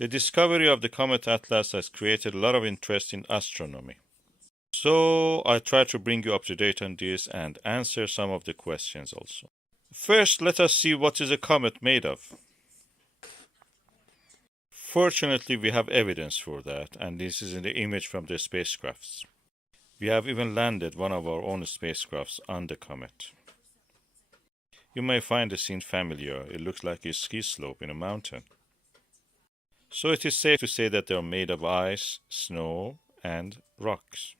The discovery of the Comet Atlas has created a lot of interest in astronomy. So I try to bring you up to date on this and answer some of the questions also. First, let us see what is a comet made of. Fortunately, we have evidence for that, and this is in the image from the spacecrafts. We have even landed one of our own spacecrafts on the comet. You may find the scene familiar. It looks like a ski slope in a mountain. So it is safe to say that they are made of ice, snow, and rocks.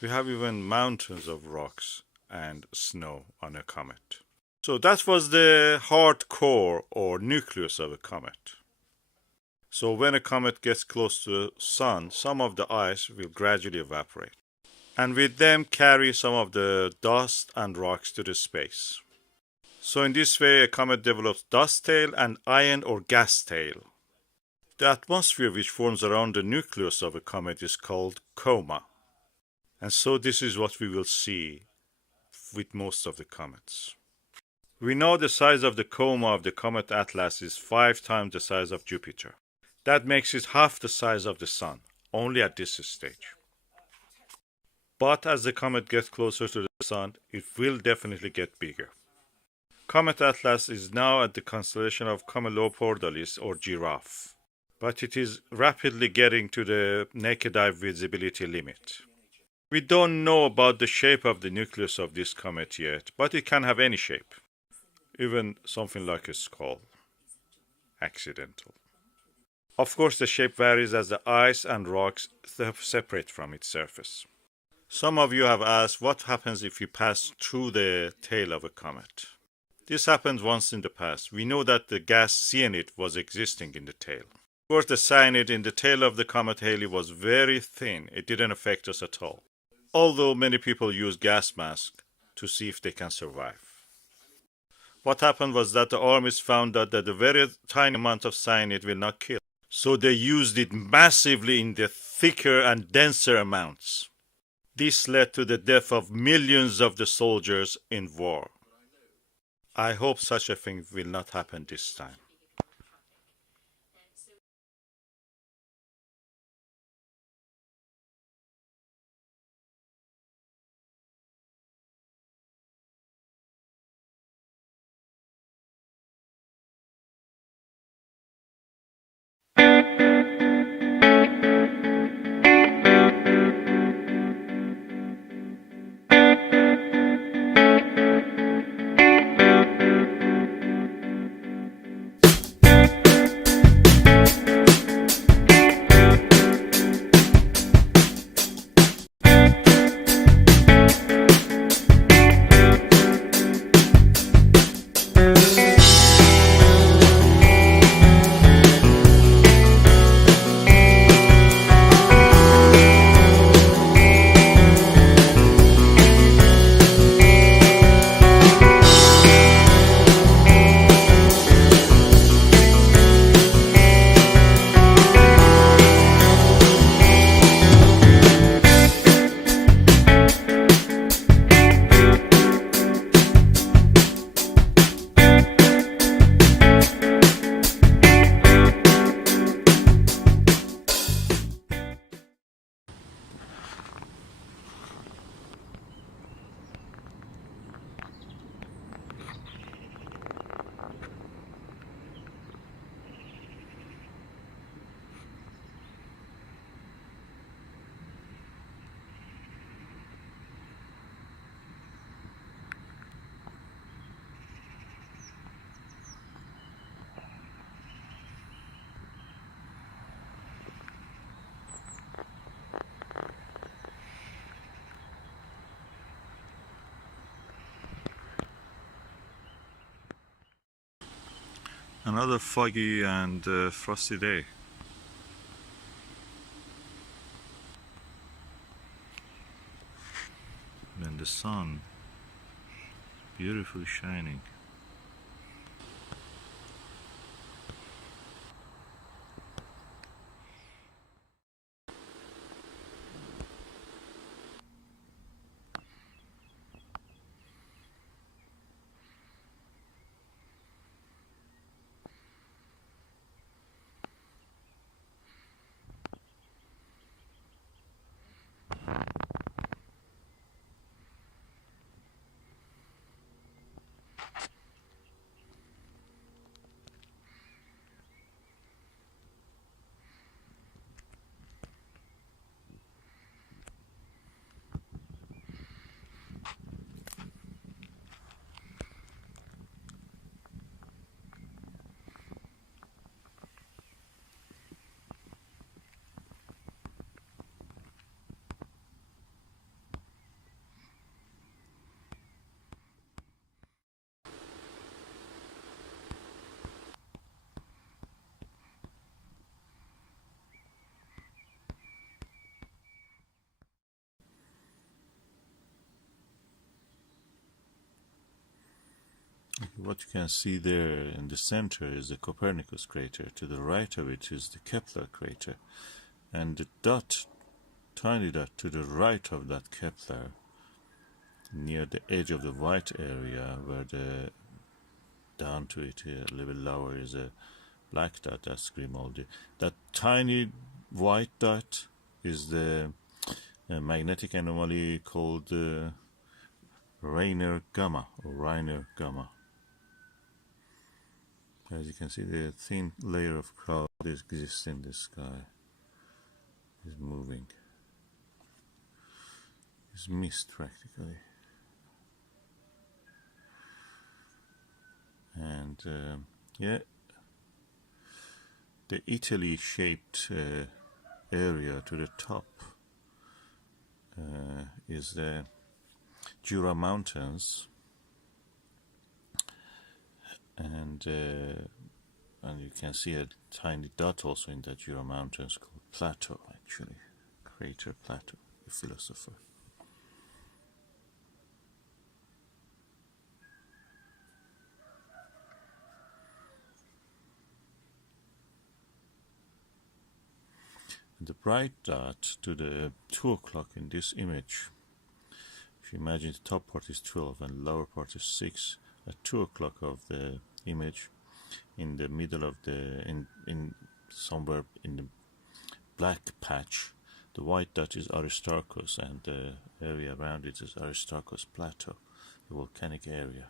We have even mountains of rocks and snow on a comet. So that was the hard core or nucleus of a comet. So when a comet gets close to the sun, some of the ice will gradually evaporate, and with them carry some of the dust and rocks to the space. So in this way, a comet develops dust tail and iron or gas tail. The atmosphere which forms around the nucleus of a comet is called coma. And so this is what we will see with most of the comets. We know the size of the coma of the comet Atlas is 5 times the size of Jupiter. That makes it half the size of the Sun, only at this stage. But as the comet gets closer to the Sun, it will definitely get bigger. Comet Atlas is now at the constellation of Camelopardalis or giraffe, but it is rapidly getting to the naked eye visibility limit. We don't know about the shape of the nucleus of this comet yet, but it can have any shape, even something like a skull. Accidental. Of course, the shape varies as the ice and rocks separate from its surface. Some of you have asked what happens if you pass through the tail of a comet. This happened once in the past. We know that the gas cyanide was existing in the tail. Of course, the cyanide in the tail of the comet Halley was very thin. It didn't affect us at all, although many people use gas masks to see if they can survive. What happened was that the armies found out that a very tiny amount of cyanide will not kill. So they used it massively in the thicker and denser amounts. This led to the death of millions of the soldiers in war. I hope such a thing will not happen this time. Another foggy and frosty day. And the sun beautifully shining. What you can see there in the center is the Copernicus crater. To the right of it is the Kepler crater. And the dot, tiny dot to the right of that Kepler, near the edge of the white area, where the down to it a little lower is a black dot, that's Grimaldi. That tiny white dot is the magnetic anomaly called Rainer Gamma, or Reiner Gamma. As you can see, the thin layer of cloud that exists in the sky is moving. It's mist practically. And yeah, the Italy-shaped area to the top is the Jura Mountains, and you can see a tiny dot also in the Jura Mountains called Plato, actually, crater Plato, the philosopher. The bright dot to the 2 o'clock in this image, if you imagine the top part is 12 and the lower part is 6, at 2 o'clock of the image, in the middle of the, in somewhere in the black patch, the white dot is Aristarchus, and the area around it is Aristarchus Plateau, the volcanic area.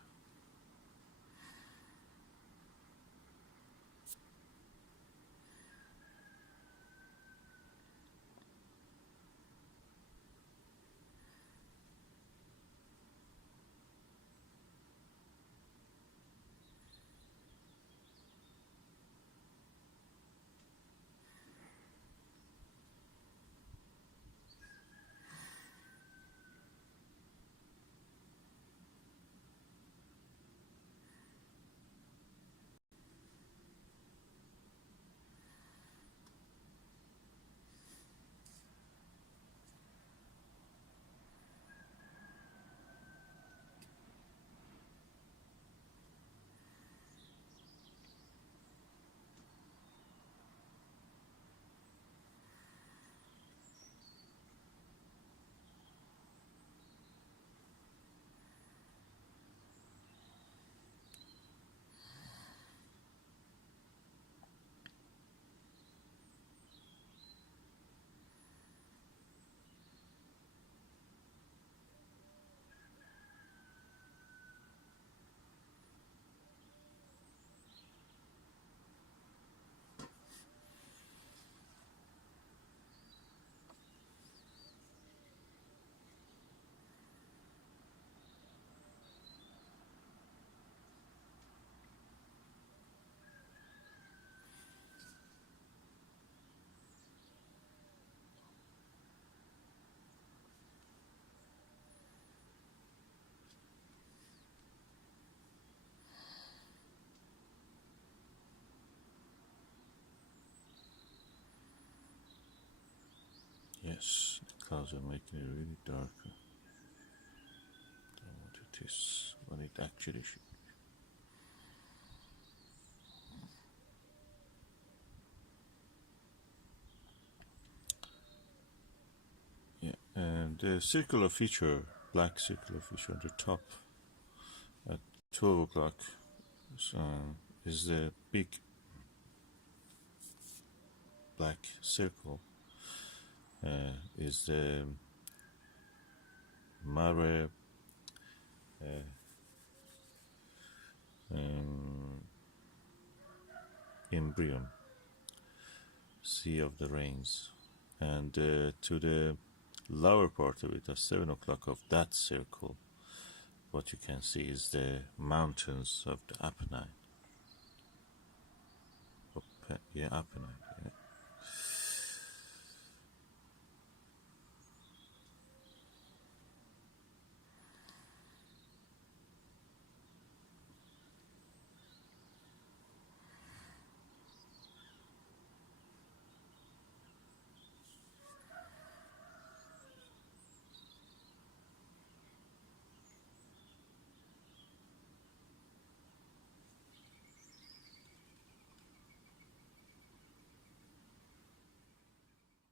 Yes, the clouds are making it really darker than what it is, what it actually should be. Yeah, and the circular feature, black circular feature on the top at 12 o'clock is the big black circle, is the Mare Imbrium, Sea of the Rains, and to the lower part of it, at 7 o'clock of that circle, what you can see is the mountains of the Apennine. Apennine.